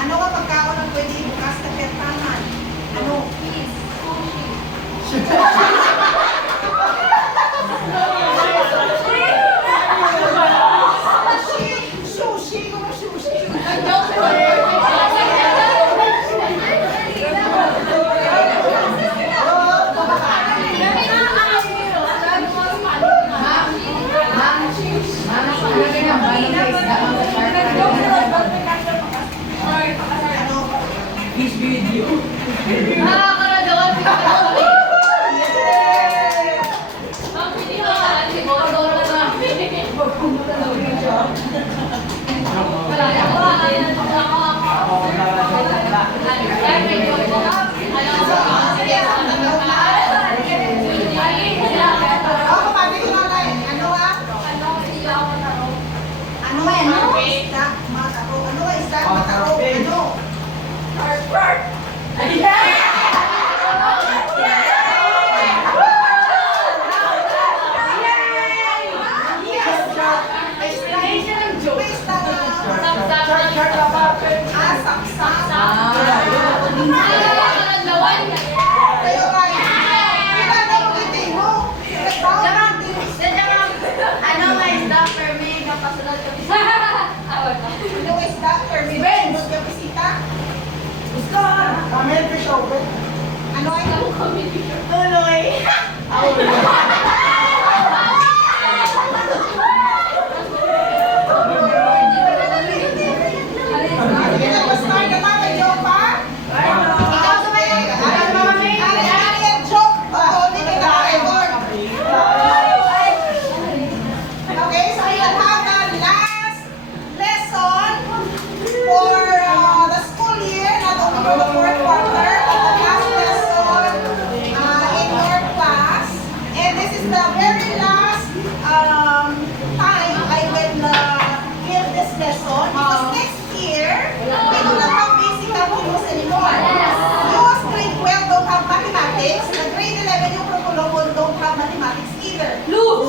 Ano ka pagkaon ang pwede bukas na pertaman? Ano? Sushi! Kung sushi! Ano ay? Tuloy!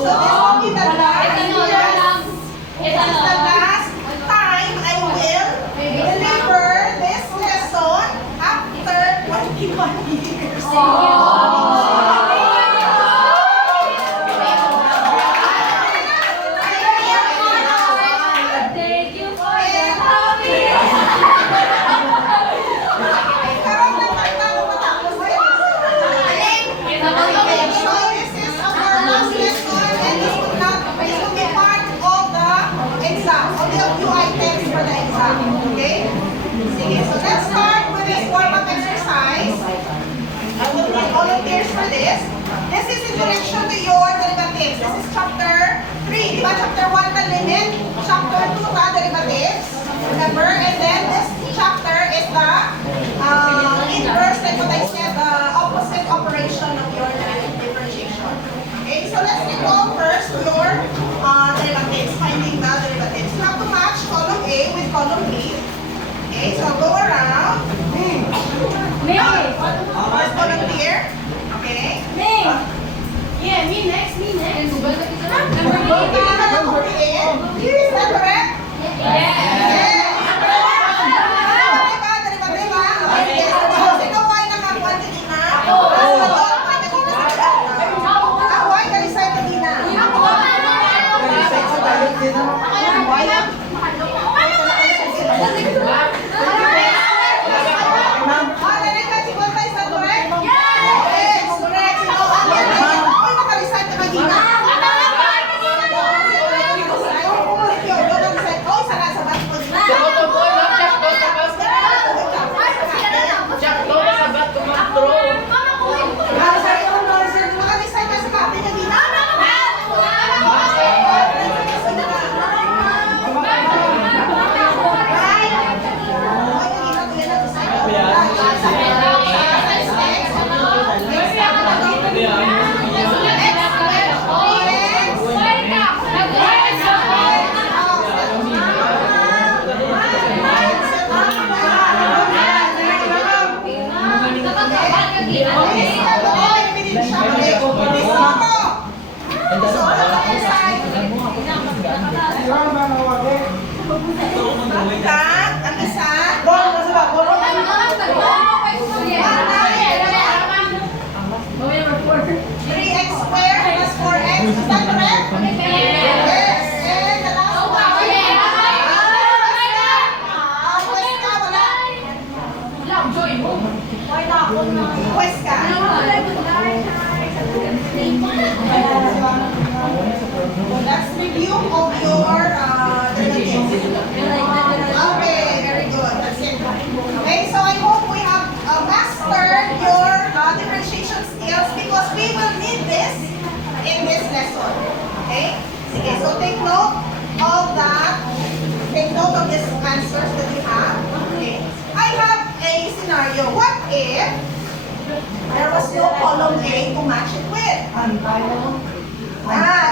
So this will be the last. This is the last time I will deliver this lesson after 21 years. Okay? So let's start with this warm-up exercise. I will need volunteers for this. This is introduction to your derivatives. This is chapter 3. Diba? Chapter 1 the limit. Chapter 2 the derivatives. Remember? And then this chapter is the inverse, like what I said, the opposite operation of your differentiation. Okay? So let's recall first your derivatives, finding the derivatives. You have to match column A with column B. Okay, so I'll go around. Ang isa. 3x squared plus 4x. Is that correct? Yes. And the last one. Pwes ka. Let's review of your derivatives. Okay, very good. That's it. Okay, so I hope we have mastered your differentiation skills because we will need this in this lesson. Okay? Sige, so take note of that. Take note of these answers that you have. Okay. I have a scenario. What if there was no column A to match it with?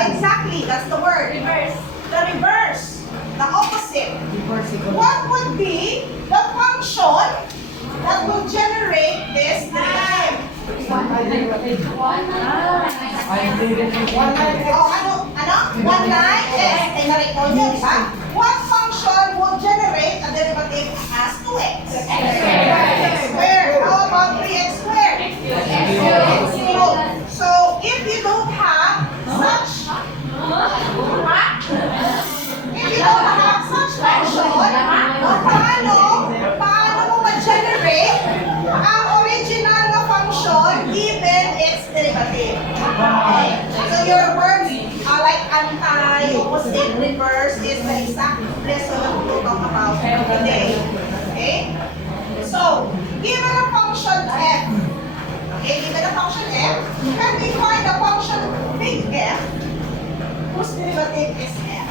Exactly. That's the word. Reverse. The reverse. The opposite. What would be the function that will generate this derivative? One line? Yes. And na-recall nyo, di ba? What function will generate a derivative as 2x? X squared. How about 3x squared? X cubed. So, if you don't have such function, paano mo ma-generate ang original na function given its derivative? Okay. So your words like anti, opposite, reverse is the exact lesson that we'll talk about today. Okay? So, given a function f, okay, given a function f, can we find a function big F whose derivative is f?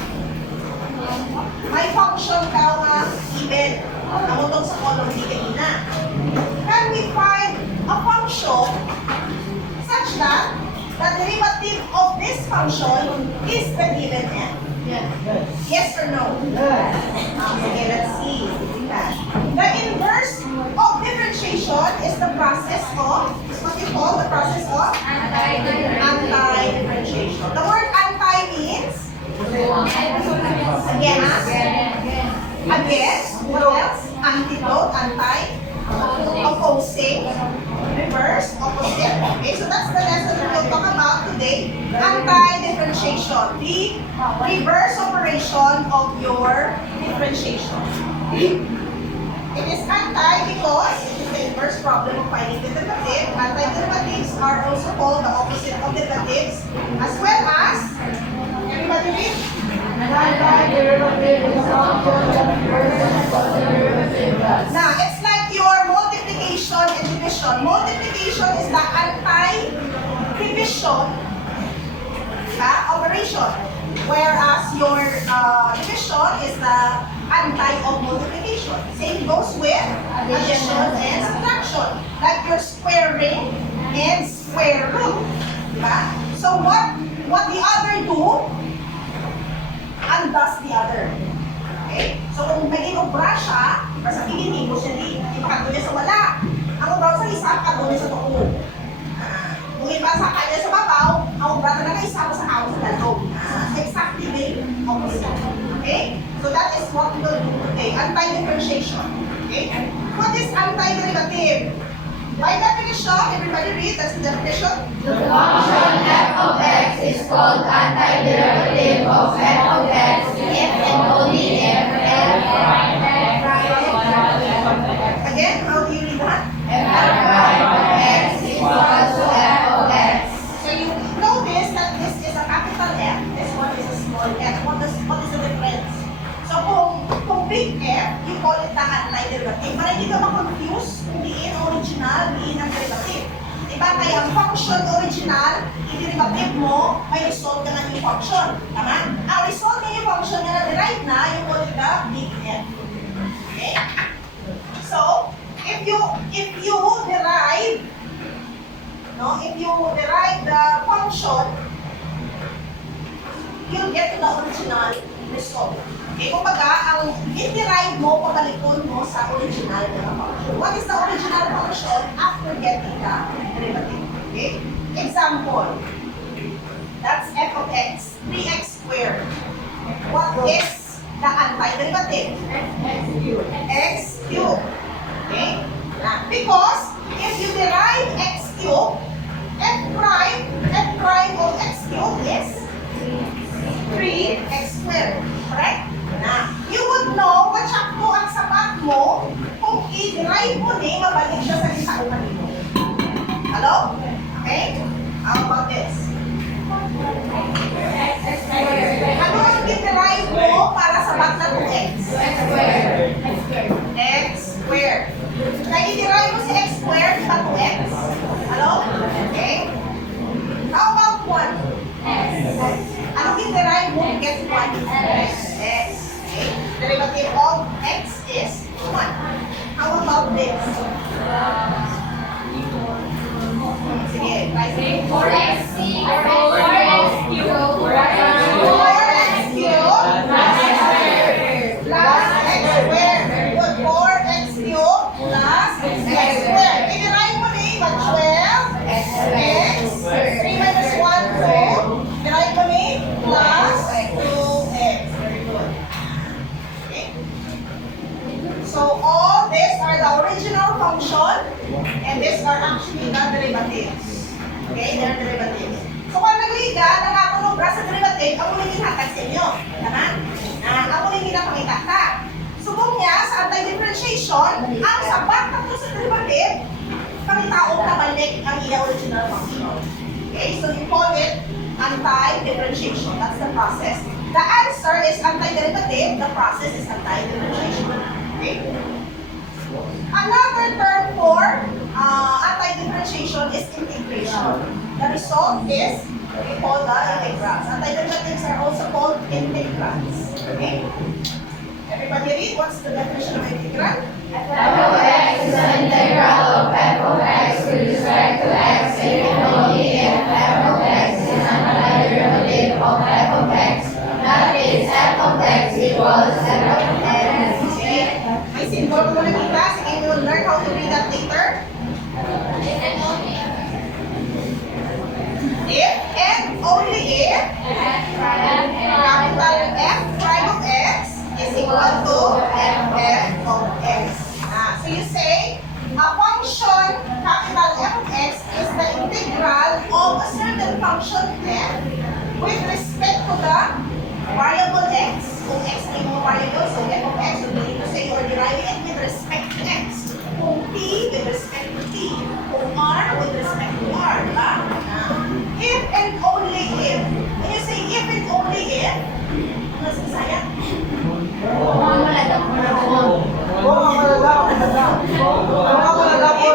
May function daw na even. Namutong sa column D kanina. Can we find a function such that the derivative of this function is the given f? Yes or no? Okay, let's see. The inverse of differentiation is the process of, is what you call the process of anti-differentiation. The word anti means against, what else? Antidote, anti, opposing, reverse, opposite. Okay, so that's the lesson that we'll talk about today. Anti-differentiation, the reverse operation of your differentiation. It is anti because it is the inverse problem of finding the derivative. Anti-derivatives are also called the opposite of derivatives, as well as, everybody read? Now, it's like your multiplication and division. Multiplication is the anti-division operation, whereas your division is the anti of multiplication. Same goes with addition and subtraction, like your squaring and square root. Diba? So what the other do undoes the other. Okay? So kung may inobra siya, sabihin mo siya ipakagod niya sa wala. Ang obra sa isa, pagod niya sa tuko. Kung iba sa kanya sa babaw, ang obra talaga isa sa ako sa lalo. Exactly the opposite. Okay? So that is what we will do today. Anti-differentiation. Okay? What is anti-derivative? By definition, everybody read, that's the definition. The function f of x is called antiderivative of f of x small f. What is the difference? So kung big F, you call it the antiderivative. Para hindi ka ma-confuse kung diin original, diin ang derivative. Diba? Kaya ang function original, i-derivative mo, may result ka na yung function. Tama? Ang result ng yung function na na-derive na, you call it the big F. Okay? So, if you derive the function, you'll get to the original result. Okay, kumbaga, ang i-derive mo, pabaliton mo sa original na function. What is the original function after getting the derivative? Okay? Example, that's f of x, 3x squared. What is the antiderivative? X cubed. Okay? Because if you derive x cubed, f prime of x cubed is 3x squared. Correct? You would know matsakto ang sapat mo kung i-derive mo ni mabalik siya sa isaunan mo. Hello? Okay? How about this? Ano ang i-derive mo para sapat na 2x? X squared. Kaya i-derive mo si x squared, di ba 2x? Hello? Okay? How about 1? Anong i-derive mo to get 1? X. Okay? Derivative of x is 1. How about this? Sige, try sige. 4x cubed. 4x cubed plus x squared. Good. 4x cubed plus x squared. I-derive mo ni 12x. 3 minus 1, 2. Derive mo ni plus 2x. Very good. Okay? So all these are the original function and these are actually the derivatives. Okay? They are derivatives. So kung nag-liga, nakakunog sa derivative, ang muling hinatag sa inyo. Tama? Ang muling hinapangitata. Subong niya sa anti-differentiation, ang sapat na po sa derivative, pangitaong kabalik ang iya original function. Okay? So you call it anti-differentiation. That's the process. The answer is antiderivative. The process is anti-differentiation. Okay? Another term for anti-differentiation is integration. The result is we call the integrals. Anti-derivatives are also called integrals. Okay? Everybody read what's the definition of integral? F of x is the integral of f of x with respect to x if and only if f of x is an antiderivative of f of x. That is, f of x equals f of x. Okay? May symbol mo nakita. Sige, you will learn how to read that later. If and only if capital F prime of x is equal to f of x. So you say a function capital F of x is the integral of a certain function f with respect to the variable x. Kung x na yung variable, so f of x, so you need to say you are deriving it with respect to x. Kung t, with respect to t. Kung r, with respect to r. Diba? If and only if. When you say if and only if, ano sa Bisaya? If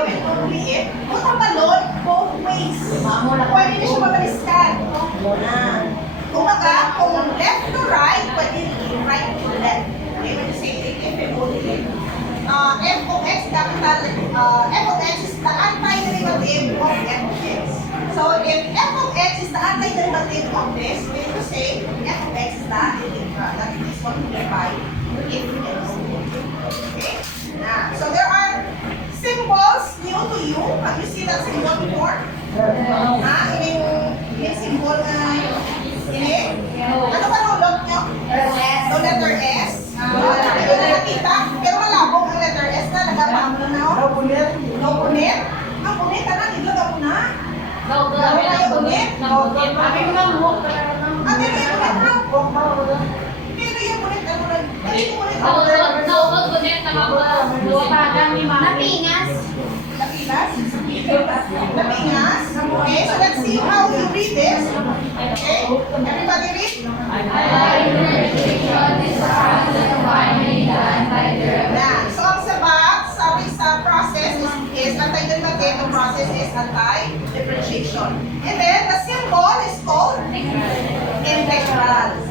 and only if, matabalon both ways. Pwede na siya mabaliskan. Kumbaga, kung left to right, pwede right to left. Okay, when you say if and only if. F of x capital, f of x is the antiderivative of f of x. So if f of x is the antiderivative of this, we need to say f of x is the integral. That is what we mean by if else. Okay? So there are symbols new to you. Have you seen that symbol before? Ini symbol na ini. Ano ba nulog nyo? No letter S. Hindi ko na nakita. Pero malabong ang letter S na nagapaan mo na. No punit. Ang punit, anak, iglaga mo na. Gawin na yung punit. Abi mo lang mo. Abi mo yung punit na. Pero yung punit, ano na. Ano yung punit? Napingas. Napingas. Okay, so let's see how you read this. Okay, everybody read.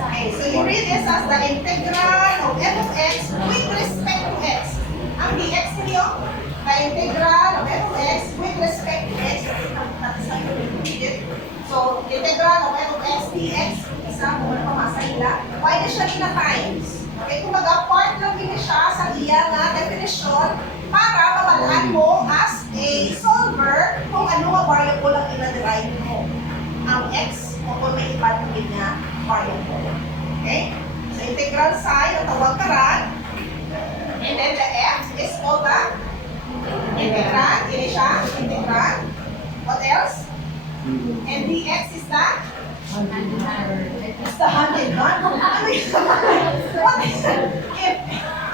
Okay, so you read this as the integral of f of x with respect to x. Ang dx niyo, the integral of f of x with respect to x. That's how you read it. So, integral of f of x dx, isa kung ano pamasa nila, pwede siya nila times. Okay, kumbaga, part lang din siya sa iya na definition para mabalaan mo as a solver kung ano ang variable ang ina-derive mo. Ang x o kung may iba niya variable. Okay? So, integral sign, ang tawag karan. And then the f is called the integrand. Ini siya, integrand. What else? And dx is the? It's the 100 one. Ano yun? What is it? If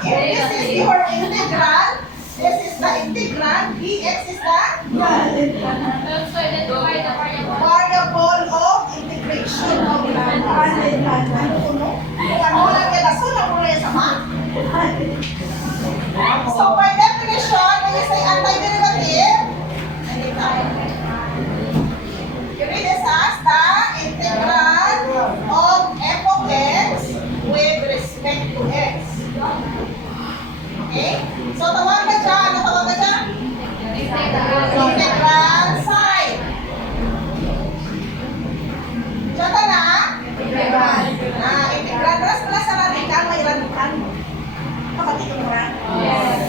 this is your integral, this is the integrand, dx is the? Variable of integration. So by definition, when you say antiderivative, you read this as the integral of f of x with respect to x. Okay? So tawag ka dyan. Ano tawag ka dyan? Integral sign. Diyan ka na? Integral. Terus pala sa radical, may radical. Kapatid mo na?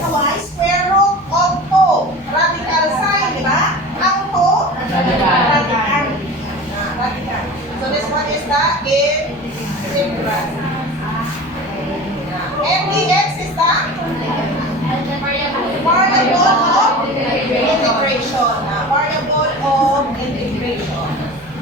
Kawai, square root of 2. Radical sign, di ba? Ang 2, radical. Radical. So this one is the integral. And dx is the variable of integration. Variable of integration.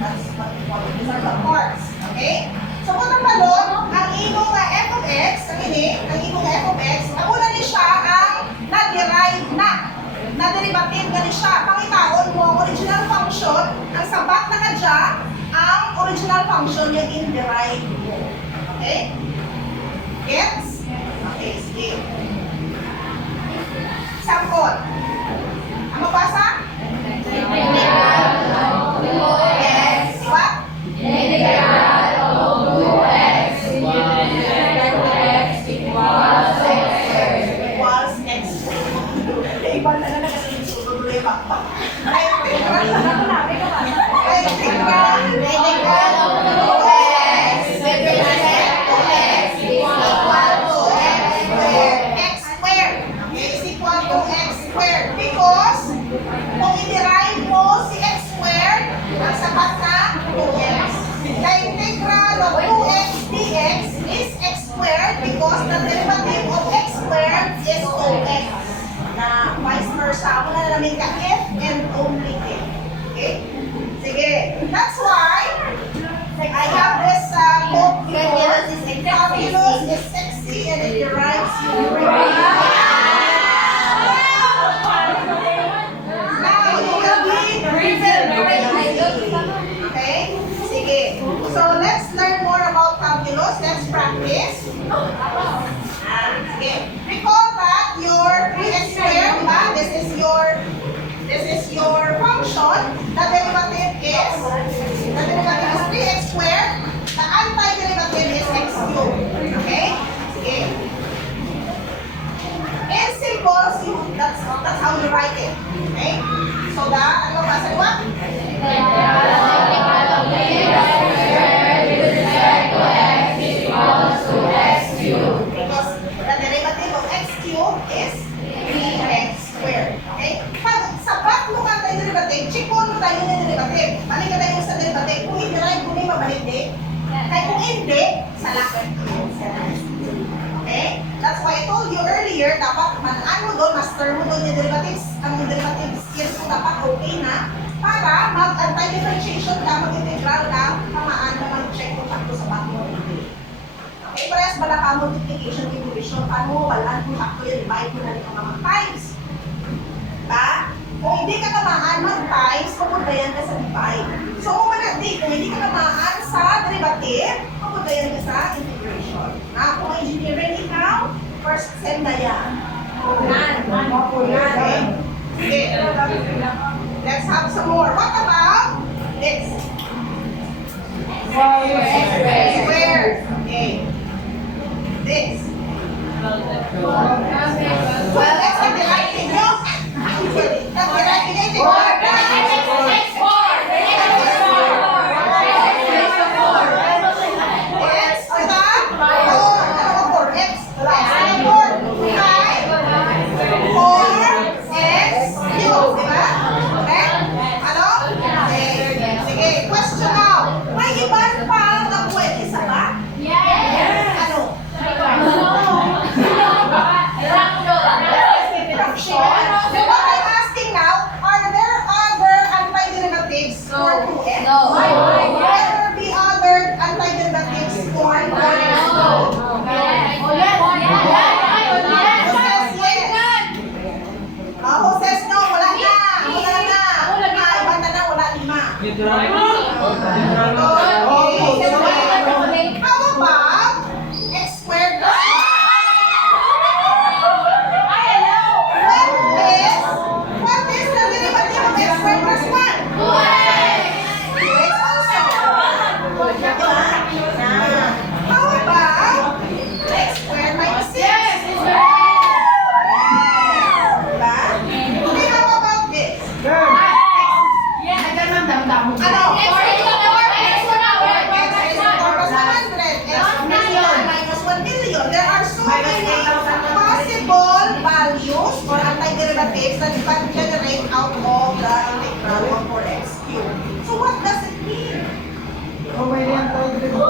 That's what we call it. These are the parts. Okay? So kung nabalon, ang imong f of x, ang imong f of x, ako na ni siya ang na-derive na. Na-derivative na ni siya. Pangitaon mo ang original function, ang sabat na ka dyan, ang original function yung in-derive mo. Okay? Gets? Okay, sige. Sample. Ang mabasa? What? Equals x. Iba na lang kasi yung susunod yung bakbak. Ay, integral. Ay, integral. Integral of 2x with respect to x is equal to x squared. X squared is equal to x squared because kung i-derive mo si x squared, ang sapat na 2x. The integral of 2x dx is x squared because the derivative of x squared is 2x. Na vice versa, ako na namin ka if and only if. Okay? Sige. That's why I have this quote before. Calculus is sexy and it derives you. Now you will be driven crazy. Okay? Sige. So let's learn more about calculus. Let's practice. Sige. Recall that your 3x squared, diba? This is your function. The derivative is 3x squared. The antiderivative is x cubed. Okay? Sige. In symbols, that's how you write it. Okay? So ano ba sa liwa? Because the derivative of x cubed is 3x squared. Okay? Pag sapat mo ka tayo derivative, chikon mo tayo yung derivative. Balik ka tayo sa derivative. Kung i-derive mo may mabalik din. Kaya kung hindi, salak. Okay? That's why I told you earlier, dapat manaan mo doon, master mo doon yung derivatives. Ang derivative skills mo dapat okay na para mag-anti-differentiation ka, mag-integral ka, kamaan na mag-check kung sakto sa back mo. Okay, parehas bala ka multiplication, division, paano mo balaan kung sakto yung divide mo na rin ka mga times. Diba? Kung hindi ka kamaan mag-times, pupuntayan ka sa divide. So kung hindi ka kamaan sa derivative, pupuntayan ka sa integration. Kung engineering ikaw, first sem na yan. Okay. Let's have some more. What about this? Square. Okay. This. 12x ang deriving nyo. Ang deriving natin. X, diba? 4. Ano ba 4x? Wala. 4. 4x cubed, diba? Correct? Ano? Okay. Sige, question now. May iban pa na pwede sa ba? Ano? Fraction? What I'm asking now, are there other antiderivatives for 2x? Will there be other antiderivatives for 4x? Who says no? Wala na. Wala na. Ibanta na, wala 5. Okay. How about x squared plus 1? What is the derivative of x squared plus 1? 2x also. How about x squared minus 6? Diba? Okay, how about this? Ano? X raised to the power plus 100. X million minus 1 million. There are so many possible values or antiderivatives that you can generate out of the integral of 4x cubed. So what does it mean? So many antiderivatives.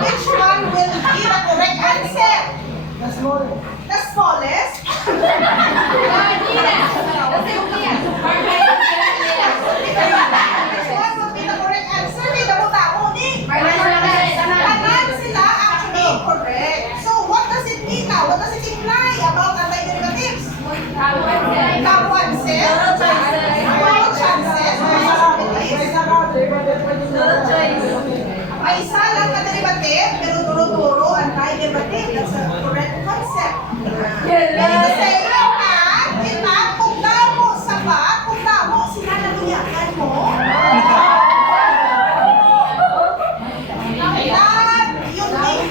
Which one will be the correct answer? The smallest? Which one will be the correct answer? May damo-damo ni. Tanan sila actually correct. So what does it mean now? What does it imply about antiderivatives? Kabuanses? All chances? May isa lang na derivative, pero turo-turo anti-derivative. That's a correct concept. Meaning to say, kung damo sa ba, kung damo sila naguyakan mo, yun din.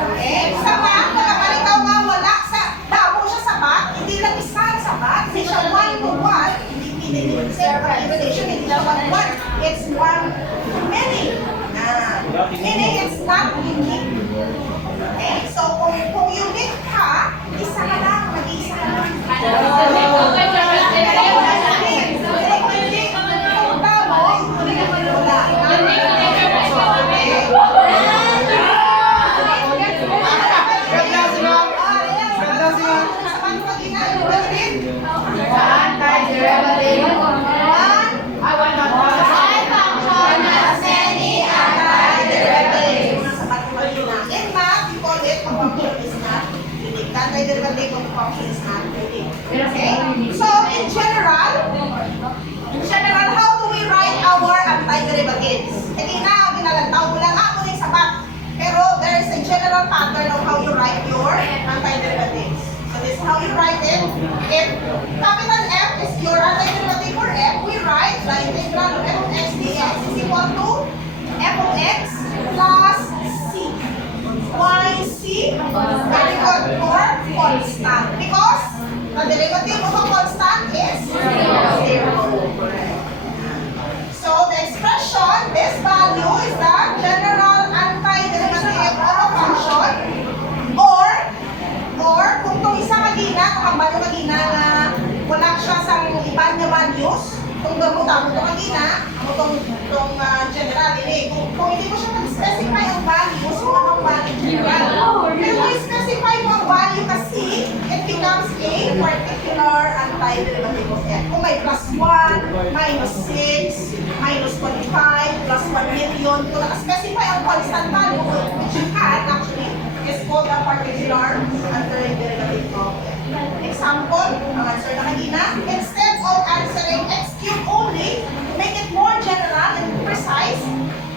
Okay? Sa bat, pagkakalitaw nga wala sa, damo siya sa bat, hindi lang isa sa bat, hindi siya 1 to 1, hindi siya 1 to 1, it's 1 to many. Meaning it's not unique. Okay? So kung unique ka, isa ka lang, mag-iisa ka lang. Kung damo, wala. In math, you call it a function is not unique. That antiderivative of a function is not unique. Okay? So in general, how do we write our antiderivatives? Hindi na, ginalantaw mo lang ako ng sabat. Pero there is a general pattern of how you write your antiderivatives. So this is how you write it. If capital F is your antiderivative for F, we write the integral of f of x dx is equal to f of x plus c. Why c? Very good for constant. Because the derivative of a constant is 0. So the expression, this value is the general antiderivative of a function. Or kung itong isa magina, kakambalo magina na wala siya sa iban na values, kung gamutamo ito magina, itong general, kung hindi mo siya nag-specify ang values, kung anong value general. Pero kung i-specify mo ang value kasi, it becomes a particular antiderivative of f. Kung may plus 1, minus 6, minus 25, plus 1 million, kung naka-specify ang constant value, which you can actually, is called a particular antiderivative of f. Example, ang answer na kanina, instead of answering x cubed only, to make it more general and precise,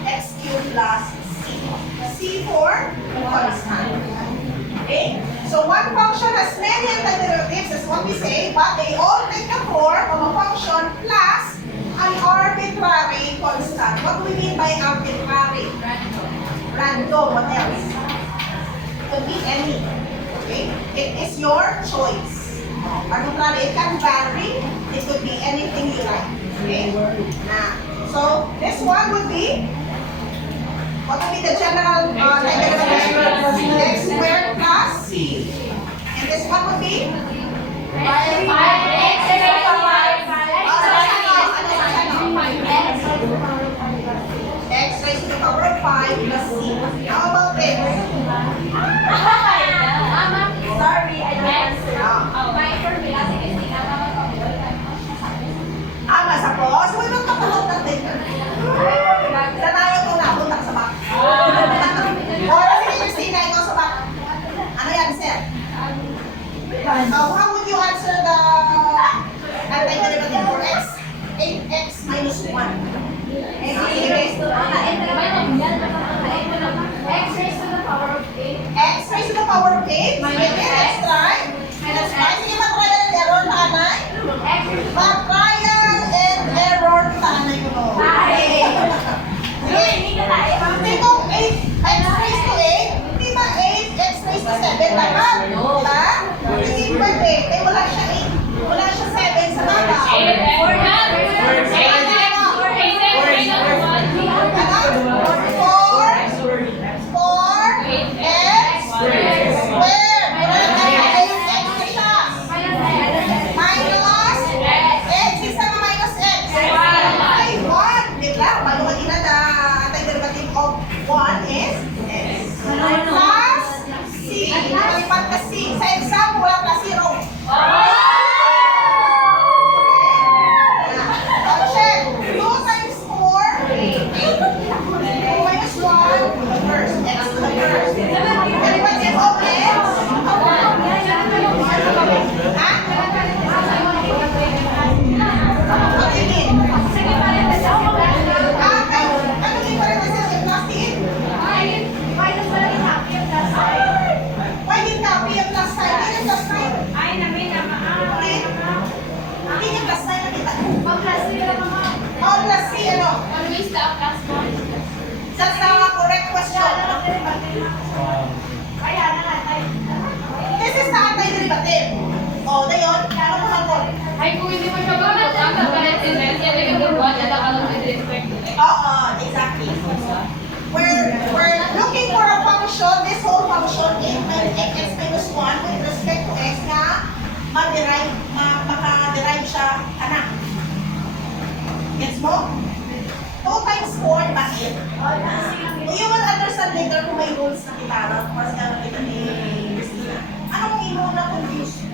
x cubed plus c. C for constant. Okay? So one function has many antiderivatives, is what we say, but they all take the form of a function plus An arbitrary constant. What do we mean by arbitrary? Random. What else? It could be any. Okay? It is your choice. Arbitrary. It can vary. It could be anything you like. Okay? So, this one would be, what would be the general x squared plus c. And this one would be? X raised to the power of 5 plus c. How about this? Sorry, I don't answer. My formula, sige, sige. Sa pos? Huwag nang kapulot natin. Sanayo ko na, punta ka sa back. O, sige, Christina, ikaw sa back. Ano yan, sir? How would you answer the antiderivative for x? 8x minus 1. X raised to the power of 8. X raised to the power of 8. Minus x, right? Minus 5. Sige, mag-trial and error, tanay. Mag-trial and error, tanay ko no. Hindi kung 8x raised to 8, di ba 8x raised to 7 lahat? Diba? Hindi pwede. Eh, wala siya 8. Wala siya 7 sa baba. Sa exam, wala ka 0. Check. 2 times 4. 2 minus 1. The first. X to the first. Derivative of x. Ha? What do you mean? Ano yung parenthesis in plastic? Why did copy yung plus sign? Hindi yung plus sign. Hindi yung plus sign nakita. Oh, plus C, ano? That's the correct question. This is the antiderivative. Oh, na yun. Ano ko lang po? Oo, exactly. We're looking for a function, this whole function, x minus 1 with respect to x na maka-derive siya, anak. Gets mo? 2 times 4, bakit? You will understand later kung may rules na kita, mas gano'n kita ni Christina. Anong imo na confused?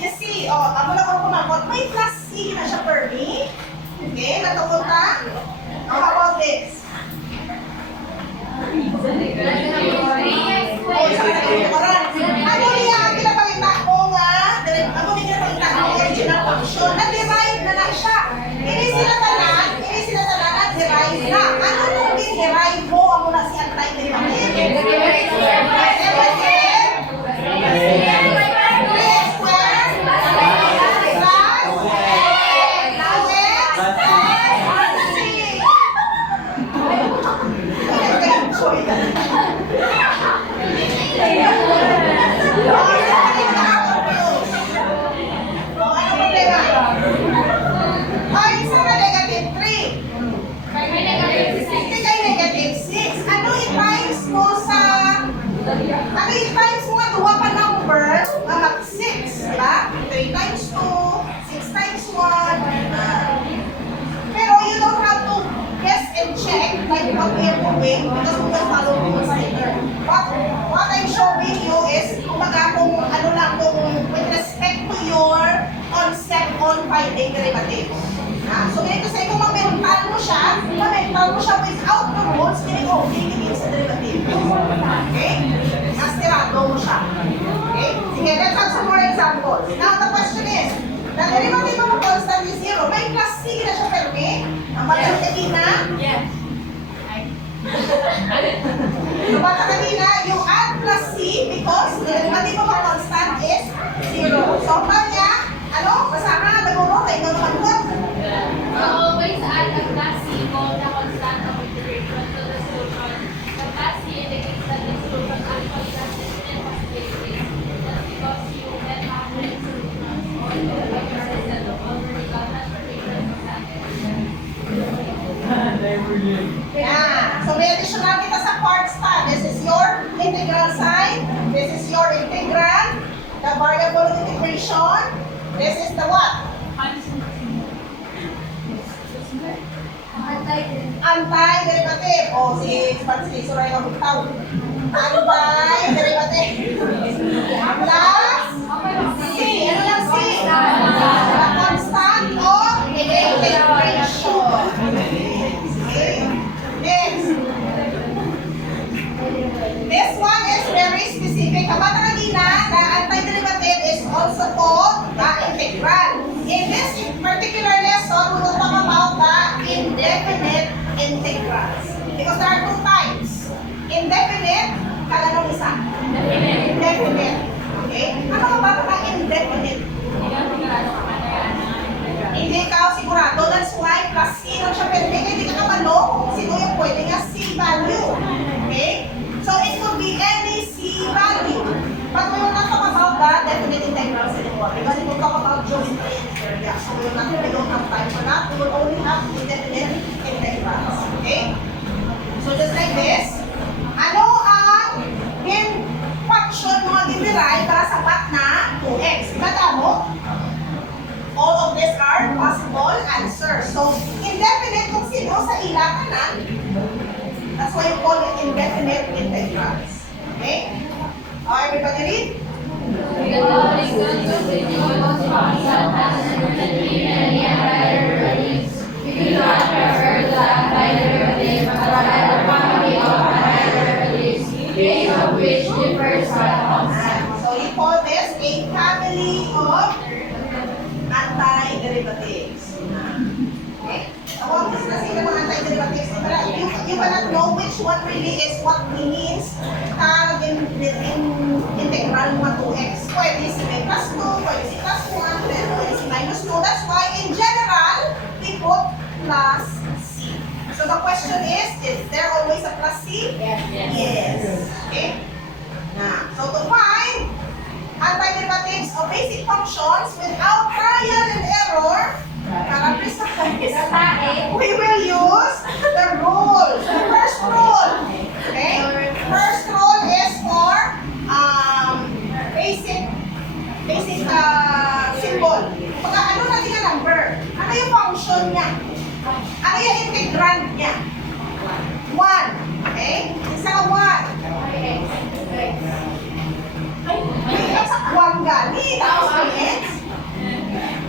Yes, see, ako lang ako kumakot. May plus C na siya per me. Okay, natukot na? How about this? Ano niya ang pinapakita ko nga? Ano niya pinapakita ko original function? Na-derive na lang siya. Ini sila tanan na-derive na. Ano nung din-derive mo ang muna si antiderivative? Ano yung times mo nga, duwa pa number, 6, diba? 3 times 2, 6 times 1. Pero you don't have to guess and check like what we are doing because we will follow rules later. What I'm showing you is, kumaga kung ano lang, kung with respect to your concept on finding derivatives. So, ganito sa kung mag-mental mo siya without the rules, meaning hindi sa derivative. Okay? Nastirado mo siya. Okay? Sige, let's have some more examples. Now, the question is, the derivative of a constant is 0. May plus C na siya, pero ang bata kanina, you add plus C because the derivative of a constant is 0. So, kanya, ano, kasama, naguro, kayo naman po. So may additional kita sa parts pa. This is your integral sign. This is your integral. The variable of integration. This is the what? Anti-derivative. O, si Suray na bugtaw. Anti-derivative. Plus C. Ano lang C? The constant of integration. Okay. Next. This one is very specific. Kapag kanina, the antiderivative is also called the integral. In this particular lesson, we will talk about the indefinite integrals. Because there are two types. Indefinite, kalanong isa? Indefinite. Okay? Ano ka ba ito indefinite? Hindi ka sigurado. That's why plus C lang siya pwede. Hindi ka kabalo kung sino yung pwede nga C value. Okay? So it could be any C value. But we will not talk about the definite integrals anymore. Because we will talk about geometry and area. So we don't have time for that. We will only have indefinite integrals. Okay? So just like this. Ano ang function mo dinerive para sapat na 2x? Kada mo? All of these are possible answers. So, indefinite kung sino sa ilakanan, that's why you call it indefinite integrals. Okay? Everybody read? Which differs from So, you call this a family of anti-derivatives. Okay? So, what is the same mga anti-derivatives? You cannot know which one really is what means in integral mo 2x. Pwede si may plus 2, pwede si plus 1, pwede si minus 2. That's why, in general, we put plus C. So, the question is there always a plus C? Yes. Okay? Now, so to find antiderivatives of basic functions without trial and error, para precise, we will use the rules. The first rule. Okay? First rule is for basic symbol. Pagka ano natin ang number? Ano yung function niya? Ano yung integrand niya? 1. Okay? Isa ka 1. One gani, tapos x.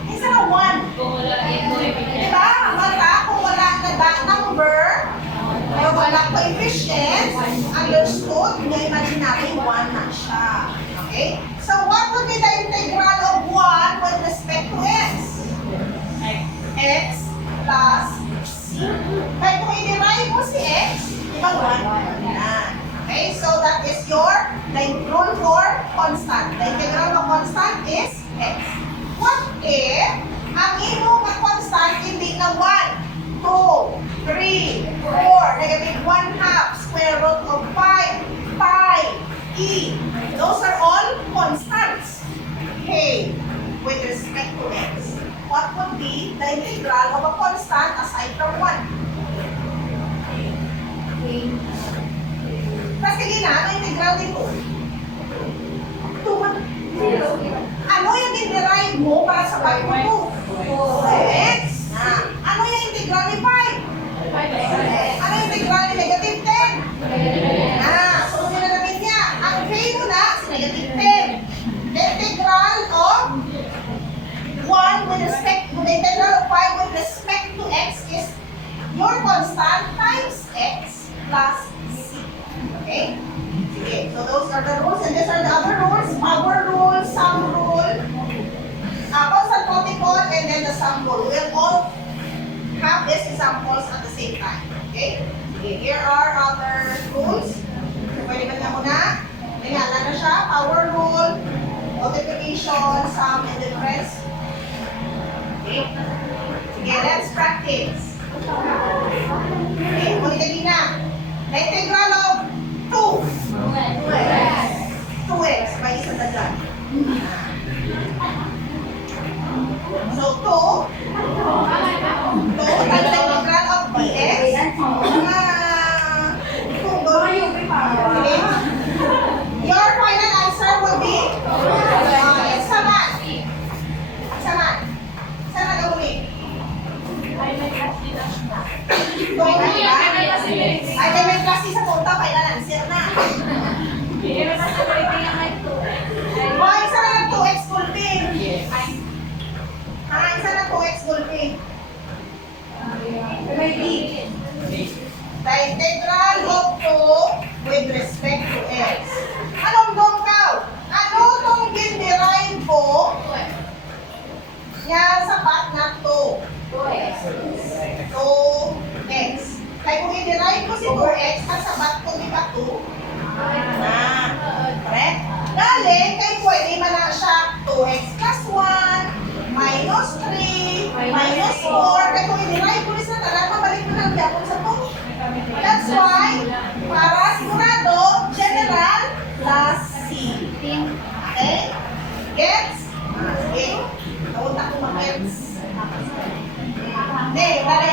Isa na 1. Diba? Mata, kung wala na that number, o wala coefficient, understood, na-imagine natin 1 na siya. Okay? So, what would be the integral of 1 with respect to x? X plus c. Kaya kung i-derive mo si x, di ba 1? Yan. Okay, so that is your rule for constant. The integral of constant is x. What if ang imo nga constant hindi na 1, 2, 3, 4, negative 1/2, square root of 5, pi, e. Those are all constants. Okay, with respect to x. What would be the integral of a constant aside from 1? Kasi ano integral dito? 2. Ano yung derive mo para sa part mo 2? X. Ano yung integral ni 5? Ano yung integral ni negative 10? Susunod na namin niya. Ang k mo na, si negative 10. The integral of 1 with respect to the integral of 5 with respect to x is your constant times x plus c. Okay? Sige. So those are the rules and these are the other rules. Power rule, sum rule, constant multiple, and then the sum rule. We'll all have these examples at the same time. Okay? Sige. Here are other rules. Pwede ba na muna? Tingala na siya. Power rule, multiplication, sum, and difference. Okay? Sige, let's practice. Okay, ulitin din na. The integral of 2x. May isa na dyan. So, 2 times the integral of dx. with respect to x. Anong dongkaw? Ano tong ginirive ko? Yan, sapat na 2. 2x. Kaya kung i-derive ko si 2x, ang sapat ko di ba 2? Correct? Galing, kay pwede man na siya 2x plus 1, minus 3, minus 4. Kaya kung i-derive ko sa talan, mabalik mo lang yapon sa 2. That's why, para sigurado, general plus C. Okay? Gets? Sige. Naunta ko mag-gets. Hindi, dali.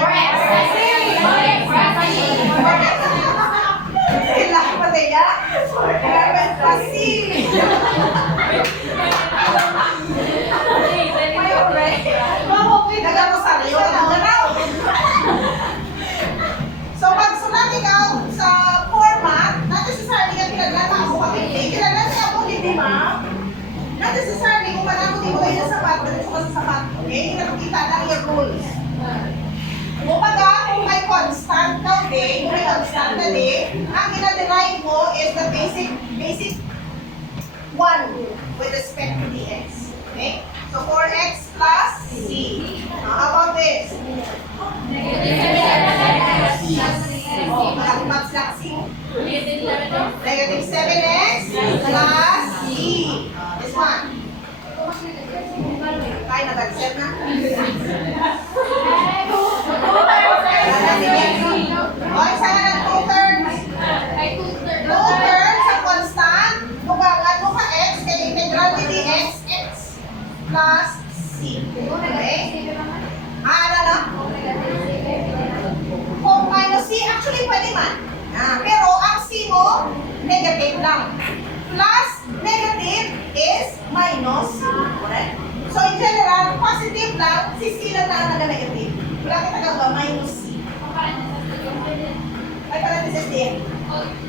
Kailangan pa tayo. Kailangan pa C. Nagkakusari yun. Nagkanaw. So, pag sulat ikaw sa format, not necessarily ka kinaglan ako kapili. Kinaglan niya ako hindi, ma'am. Not necessarily kung manamo di mo kayo sa sapat, dito ka sa sapat. Okay? Nakikita lang yung rules. Kumbaga, kung may constant ka day, kung may constant na day, ang ginaderive mo is the basic 1 with respect to dx. Okay? So, 4x plus c. Now, how about this? Oh, mag-slaxing. Negative 7x plus c. This one. Kaya nag-accept na? Okay, sana ng 2/3. 2/3 sa constant. Bugangan mo ka x, kaya integral ni dx, x plus c. Okay? Ano na? Kung minus c, actually pwede man. Pero ang c mo, negative lang. Plus negative is minus. Correct? So in general, positive lang, si c lang na negative. Wala ka tagawa, minus c. May parenthesis din.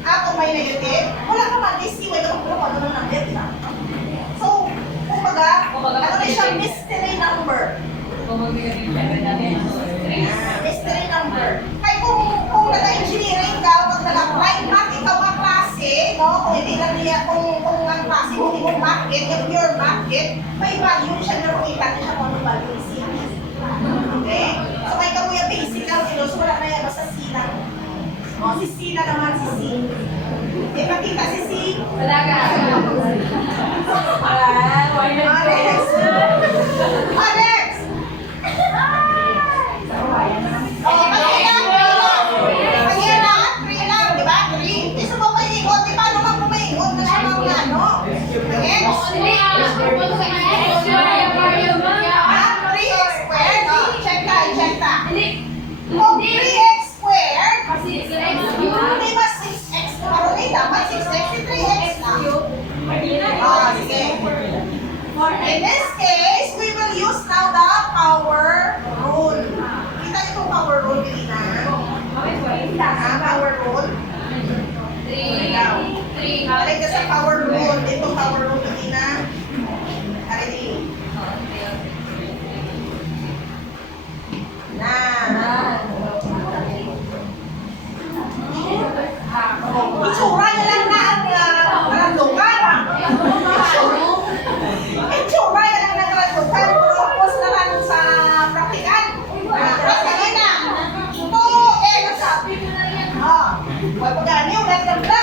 Kung may negative, wala ka man, c, wala ka kung ano ng number, di ba? So, kumbaga, ano na siya, mystery number. Mystery number. Kaya kung nag-engineering ka, pag nag-apply math, ikaw ang klase, no? Kung hindi lang niya, kung ang klase mo, hindi mo market, yung pure market, may value siya na makita niya siya kung anong value is siya. Okay? So, kaya kamo yung basic lang, so wala na yan, basta C lang. O, si C na naman, si C. Ipakita si C. Talaga. Alex! Alex! Oh, mahirap, 3 lang, di ba? 3. Isa mo maiingot, di ba naman kung maiingot na siya mga ano? X? 3x squared? Oh, check ta. Kung 3x squared, di ba 6x naman rin? Dapat 6x, 3x na. Oh, sige. In this case, we will use now the power rule. Kita itong power rule, Pilina. Power rule. Balik ka sa power rule. Itong power rule, Pilina. Ready? Itsura niya lang na ang lugar. Itsura niya lang na karandukan. Propose naman sa praktikan. Praktikan na. Ito, nasabi mo na yan. Huwag pagani yung nagdamda.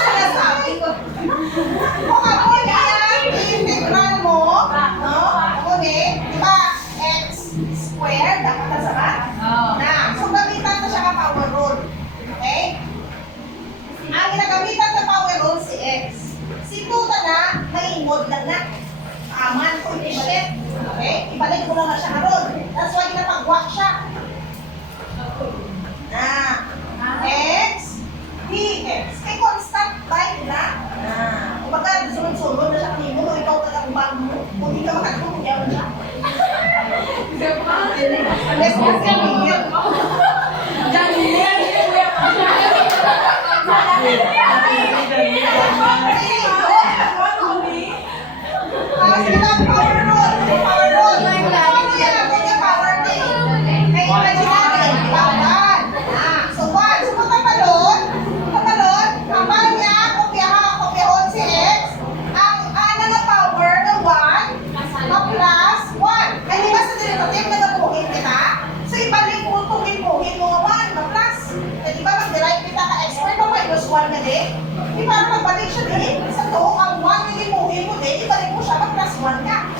Sinasabi ko. Kung ako yan, i-integral mo, no? Ako di ba, x squared, dapat na sabat? So, gamitan na siya ka power rule. Okay? Ang ginagamitan sa power rule si x. Si tuta na, may mod lang na. Aman, coefficient. Okay? Ibalik mo lang na siya karon. That's why ginapag-walk siya. X, dx. Kay constant bike na. Kumbaga, sunod-sunod na siya kanimo. Kung ikaw taga-ubang mo, kung hindi ka makatulong, yaw siya. Let's go sa video. Sige lang, power roll. Power roll. Ano yan ang power day? Kaya imaginary, bawal. Di para magbalik siya din. Sa to, ang 1 na limuhin mo din, ibalik mo siya, mag plus 1 ka.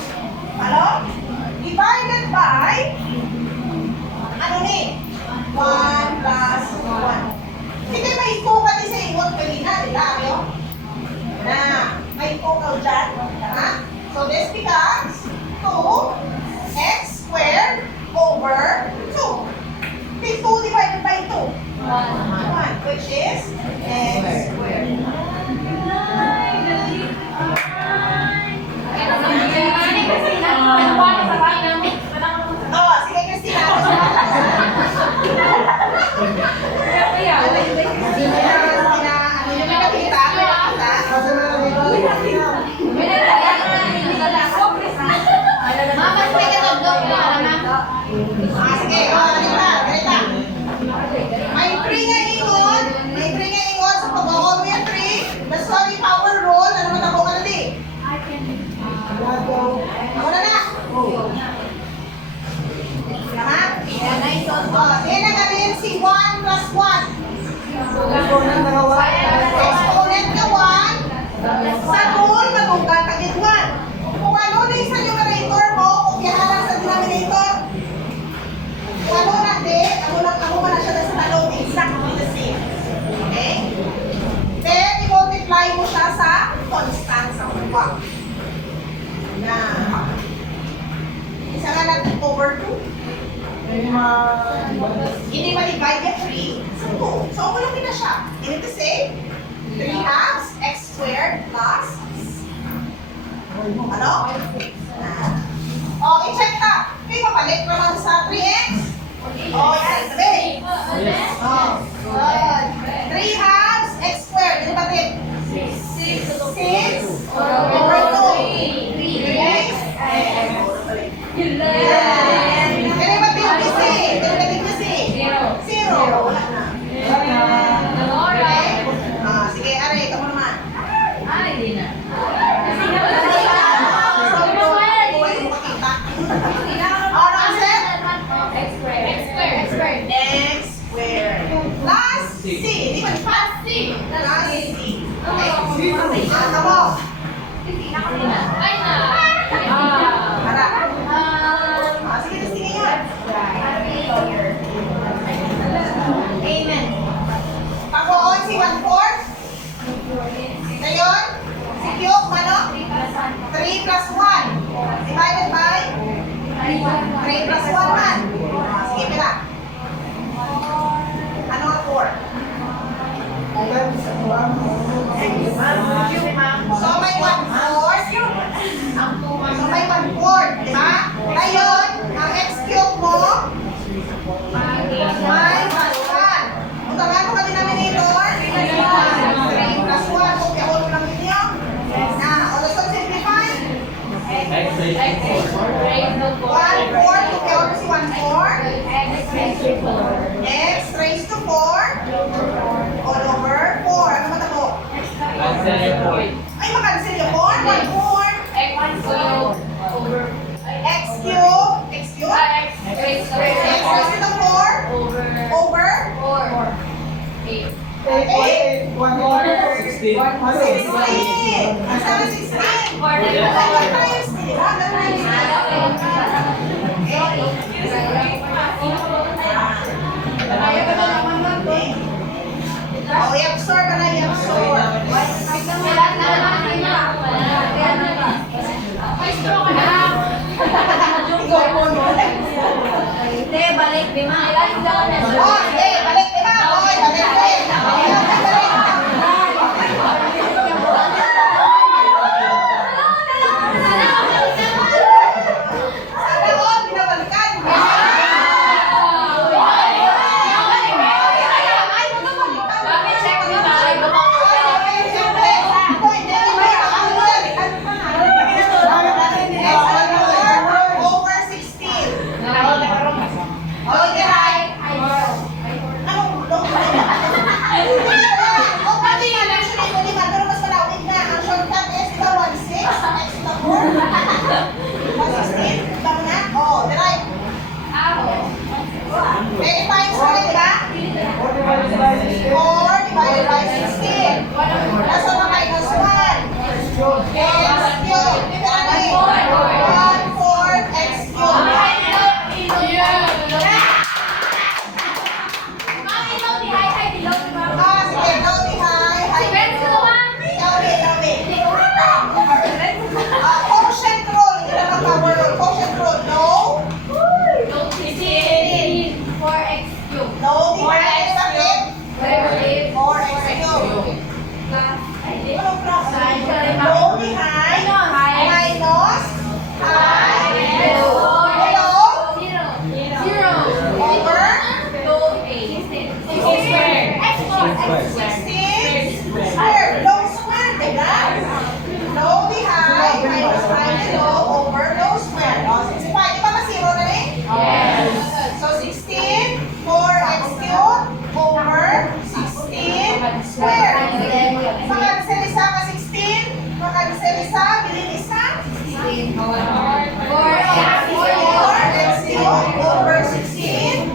Ano? Divided by, ano ni? 1 plus 1. Hindi may total din sa ingot kanina, di ba? Ayo? Na, may total dyan. Ha? So this becomes 2x squared over 2. 2 divided by 2. 1, which is x squared. Oh, sige Christina. Sige, ganita. May 3 nga ingon. May 3 nga ingon sa pag-all may 3. The sorry power roll. Ano naman ako ka na di? Ako na na. Tama? Sige na galing si 1 plus 1. Exponent ka 1. Sa rule, matungkat ka din 1. Kung ano na yung sa numerator mo, kopyahan lang sa denominator. Kung ano na din, ako man na siya sa talong, exactly the same. Okay? Then, i-multiply mo siya sa constant sa kuwa. Na, isa nga natin over 2. Hindi ma-divide yung 3 sa 2. So, ulit na siya. You need to say 3 halves x squared plus ano? I-check ka. Okay, papalit naman sa 3x. Sabi. Good. 3 halves x squared. Ano ba din? 6 over 2. 3x. Kaya ba big-busy? Kaya ba big-busy? 0. Wala na. Okay? Sige, aray, ikaw mo naman. Hindi na. X squared. X squared. Plus C. Di ba? Plus C. Plus C. Okay. Tama. Ay na. Harap. Sige, sige yan. Amen. Pag-on si 1/4. Ngayon, si cube, ano? 3 plus 1. Divided by 3 plus 1 man. Sige, pila. Ano ang 4? So may 1/4. So may 1/4, di ba? Ngayon, ang x cube mo, may plus 1. Kung tagaan mo ka denominator, 3 plus 1. Kung kahulog lang ninyo. O, let's simplify. 1/4, kung kahulog si 1/4. X raised to 4 all over 4. Ano ba ito? Ay, makancel yung 4. 1/4. X cube. X cube. X raised to 4 over 8. 16. Kasama 16. Dalawa times. Dalawa oh, i-absorb na i-absorb. Hindi, balik, Bima. Oh, sige, balik diba? Okay, balik din. Sana all, binabalikan. Sige, Lodi, hi. Hi. Lodi. Quotient rule. Hindi na mag-power rule. Quotient rule. No. No. Di ba negative? 4x cubed. Anong plus? No. Di hi. Minus. Hi. Hello. Over. 16 squared. No squared, diba? No di high minus high below over no squared. O, 65. Di ba ma-zero na rin? So, 16 4x cubed over 16 squared. Makansel isa ka 16. Makansel isa, bilin isa. 4x cubed over 16.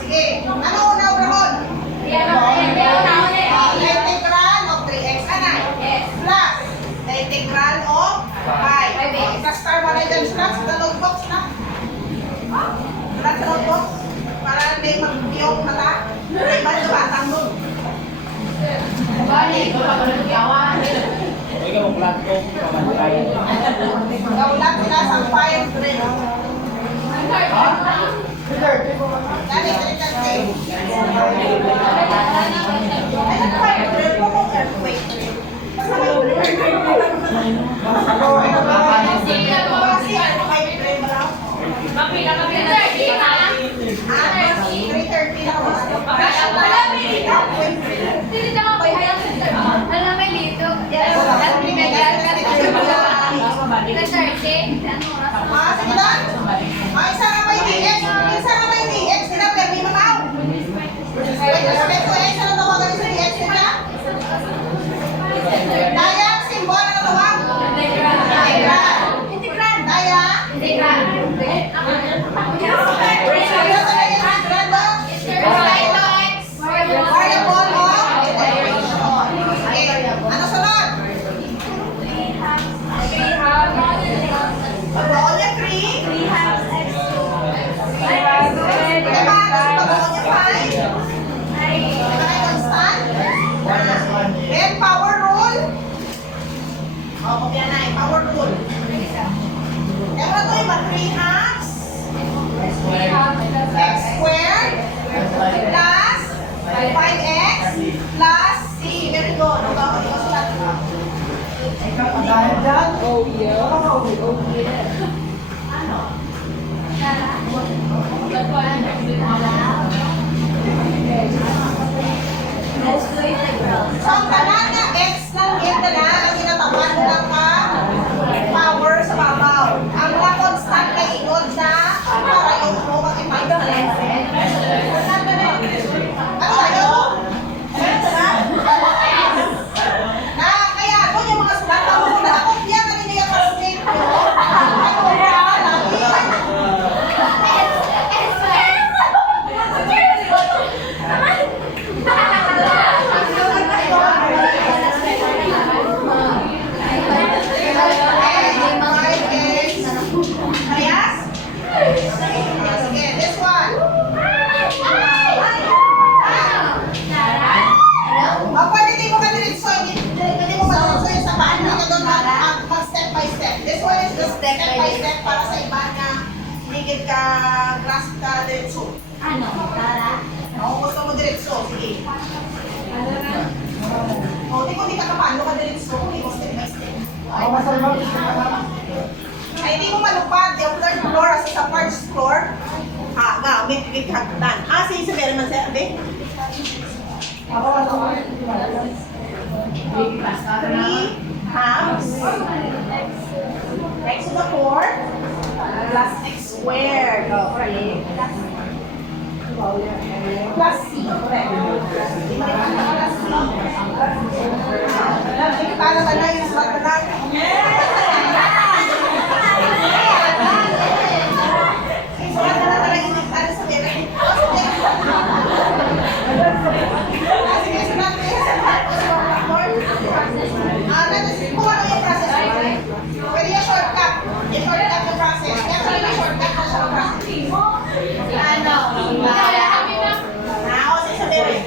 Sige. Ano una urahon? Integral of 3x. Anay? Plus. The integral of 5. Ikastar mo na dyan sa notebook na. Sulat sa notebook. Para hindi mag-iyong mata. Iba sa batang nun. Gaulat sila sa 5 grade. Dali. Ay, nag-5 grade po kung earthquake grade. Basta may So, ang tanan na x ng ganda na ang tinatapan ng power sa babaw. Ang mga constant na ikot na para yung mo mag-ipain sa lesson. Ano tayo? Na kaya doon yung mga sulat na mo na ako, yan ang hindi yung O, di ko di ka kapalo ka diretso. Di ko step by step. Ay, hindi mo malupad. Yung third floor, as sa first floor, gamit, hagdan. Sige, sabihin naman sa'yo, abe. 3 halves x to the 4 plus x squared. Okay. Plus c. Correct. Plus c. Para ka na yung sulat na lang. Sulat na lang talaga yung para sa pera. Sige, sulat na yung kung ano yung process mo. Pwede yung shortcut. Yung shortcut yung process. Kaya kung yung shortcut na siya ang process. O, sige, sabihin.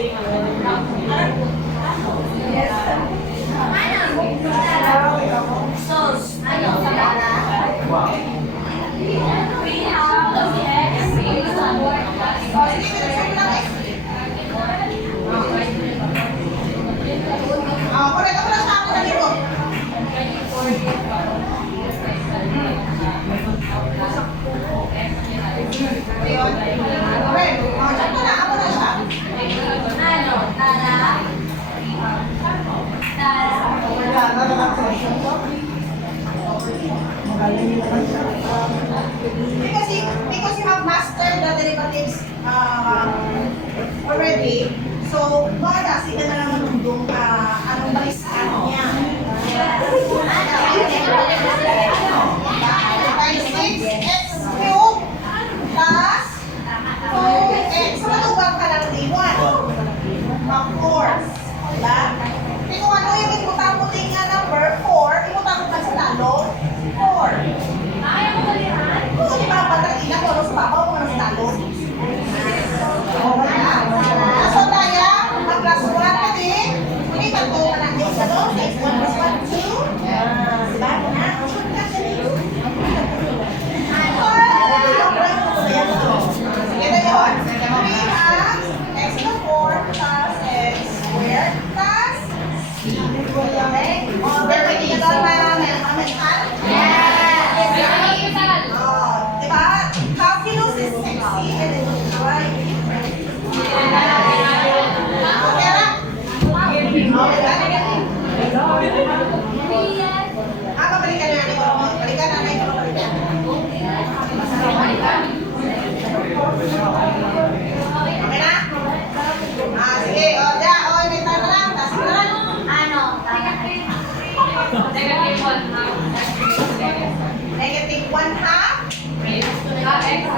Correct ako lang sa akin na dito. Ayun. Correct. Diyan ko na. Ako na siya. Because you have mastered the derivatives already, so makadasi ka na lang nung anong balisan niya. Times 6x cubed plus 2x. So matubang ka lang di 1. Of course. Diba? Kasi kung ano yung imutang nga number 4, imutang mo sa talo 4. Kung di ba patragina ko ano sa babaw kung ano sa talo. So tayo, mag-plus 1 ka din. Kung ito ka ng x ano, x 1 plus 1, 2. Diba? Shortcut ka din. Sige na yun. 3 halves x to 4 plus x squared plus okay? Pwede ka doon may American? Diba? Calculus is sexy and then you try. Okay na? Balikan na natin ito. Balikan na natin ito. Okay na? Sige. May tama lang. Taas mo lang. Negative 1 half.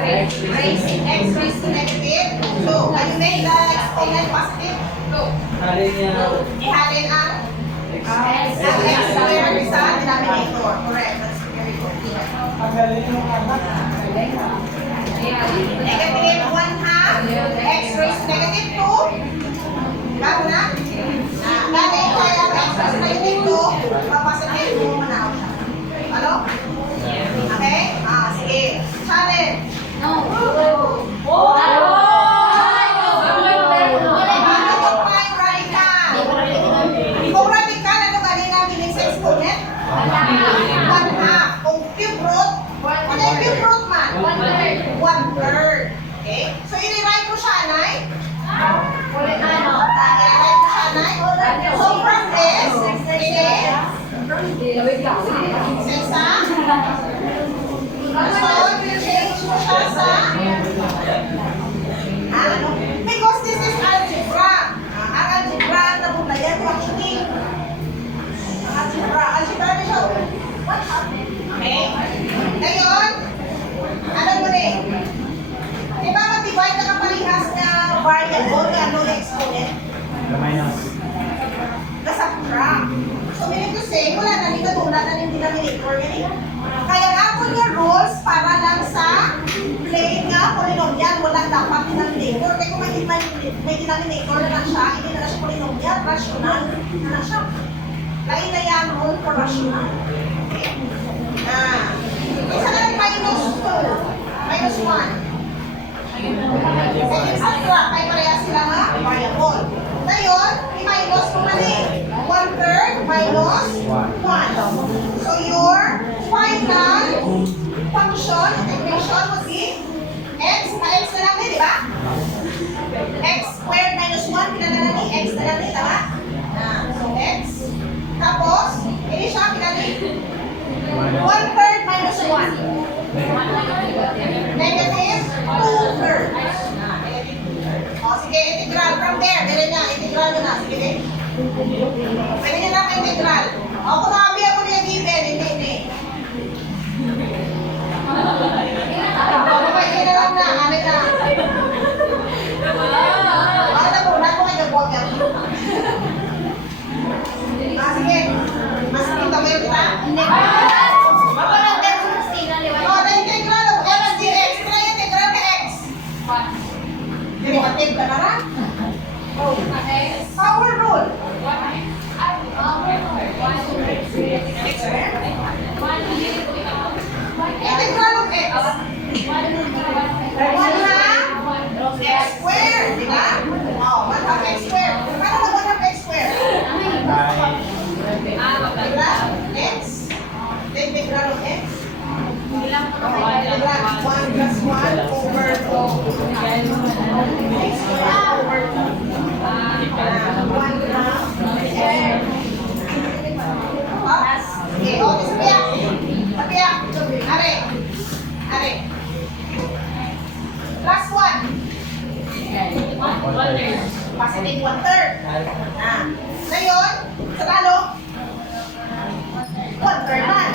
Raised x raised to negative 2. Can you make the exponent positive? 2. Ihalin ang x squared sa denominator. Correct. That's very good. Negative 1 half x raised to negative 2. Bago na? Dali, kaya ang x raised to negative 2, papasahin mo manaw siya. Ano? Okay? Sige. Challenge. Kung radical, ano kanina bilis sa exponent? 1 half. Kung cube root, ano yung cube root man? 1/3. Okay? So, i-rewrite ko siya, Nay? I-rewrite ko siya, Nay? So, from this, change mo siya sa because this is algebra. Ang algebra na muna yan, actually. Algebra na siya. What happened? Okay? Ngayon, ano mo rin? Diba mag-divide na kaparihas na variable na ano yung exponent? Nasubtract. So, meaning to say, wala na rin katulad na yung denominator. Kaya ako yung rules para lang sa plane nga polynomial, walang dapat denominator. Kaya kung may denominator na lang siya, hindi na lang siya polynomial, rational na lang siya. Lain na yan rule for rational. Okay? Isa na lang minus 2, minus 1. Second subtract, kaya pareha sila nga variable. Ngayon, i-minus mo mali. 1 integral nyo na. Sige, eh. Pwede nyo na integral. O, kung nakabi ako niya given, hindi. Pwede na lang na, ano na. Ano po, na po kayo nag-walk yan. Sige. Mas kita mo yung kita? Hindi. Mapalang din sa Christina, di ba? O, na integral of x dx. Kaya integral ka x. Hindi mo ka-tip ka na rin? Power rule. Integral of x. 1 half x squared, di ba? Oh, 1 half x squared. Paano mag 1 half x squared? Integral x. The integral of x. Integral 1 plus 1 over 2. X squared over 2. 1 half x. Okay, oh, sabiyak. Are. Plus 1. Positive 1/3. Ngayon, sa talo, 1/3 man.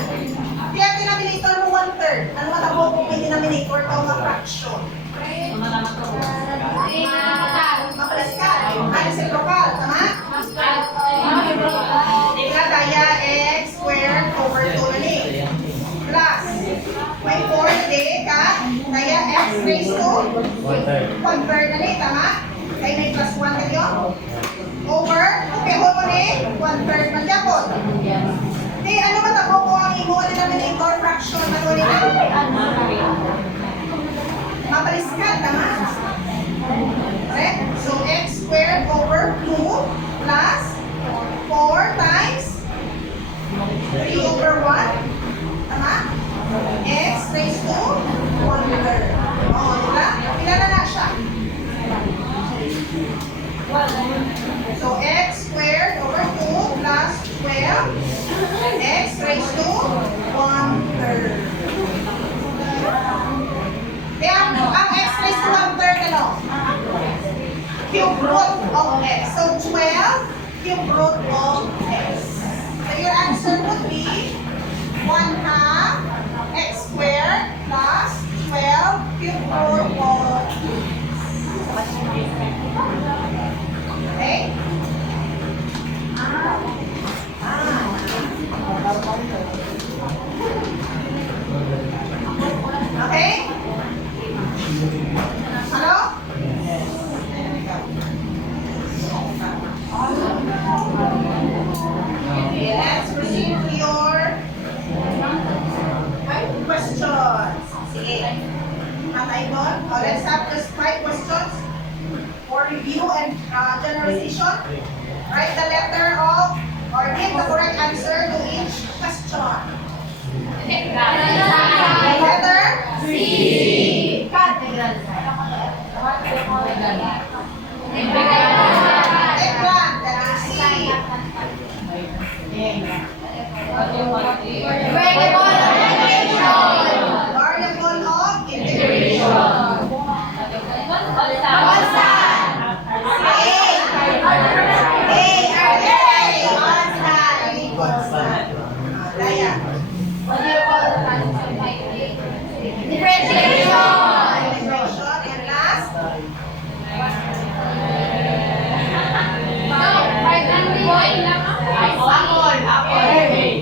Kaya denominator mo 1/3. Ano matabo kung may denominator ka o ma-fraction? Mapalis ka. Reciprocal, tama? Tingnan kaya x squared over 2 na ni. Plus, may 4 na ka, kaya x raised to 1/3 na ni, tama? Kaya may plus 1 na yun. Over, okay, hold mo ni, 1/3 man yapon. Di, ano matabo ko ang imo denominator fraction na to ni? Mapalis ka, tama? Okay? So, x squared over 2 plus 4 times 3 over 1. Tama? X raised to 1/3. O, diba? Pila na siya. So, x squared over 2 plus 12. X raised to 1/3. Kaya, ang x raised to 1/3, ano? Cube root of x. So, 12 cube root of x. So, your answer would be 1 half x squared plus 12 cube root of x. Okay? Okay? Ano? Okay, let's proceed to your questions. Sige. Natay doon. Let's have just 5 questions for review and generalization. Write the letter of or give the correct answer to each question. Letter C. Eggplant. Letter C. Variable of integration. Daya. Integration. And last.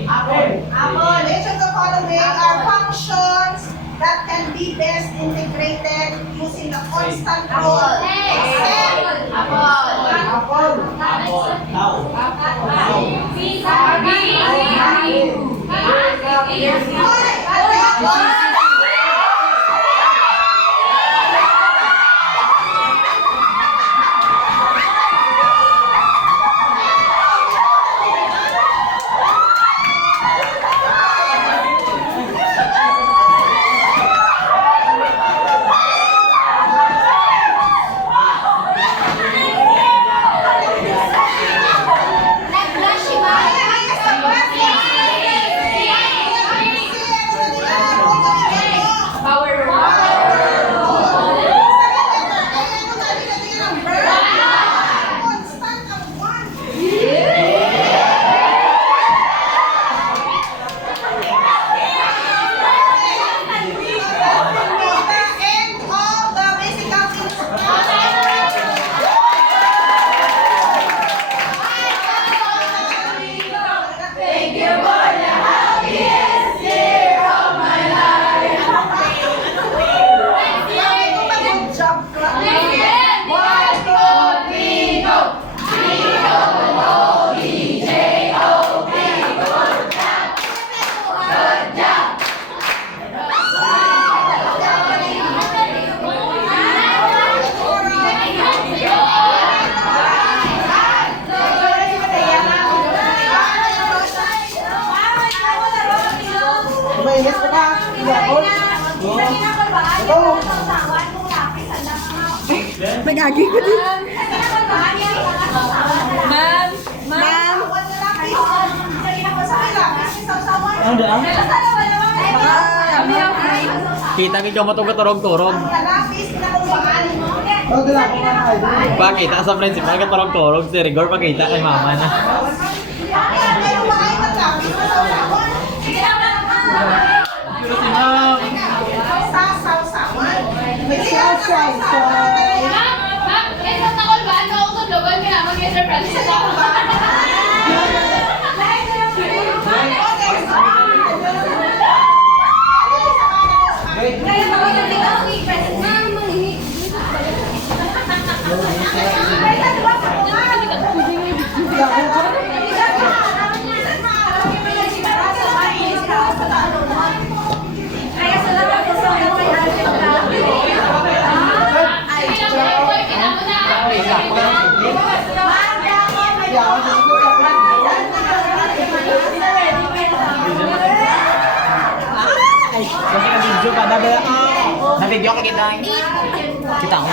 Apple. Which of the following are functions that can be best integrated using the constant rule? Except gagi ko din. Ma'am. Ma'am. Ano dyan? Kami ang Kita kita mo itong katurog-turog. Oh, dala ko nga ID. Pakita sa principal katurog-turog. Si Rigor pakita kay mama na. Kasi na-video ka, na-video ka kita. Kita ko.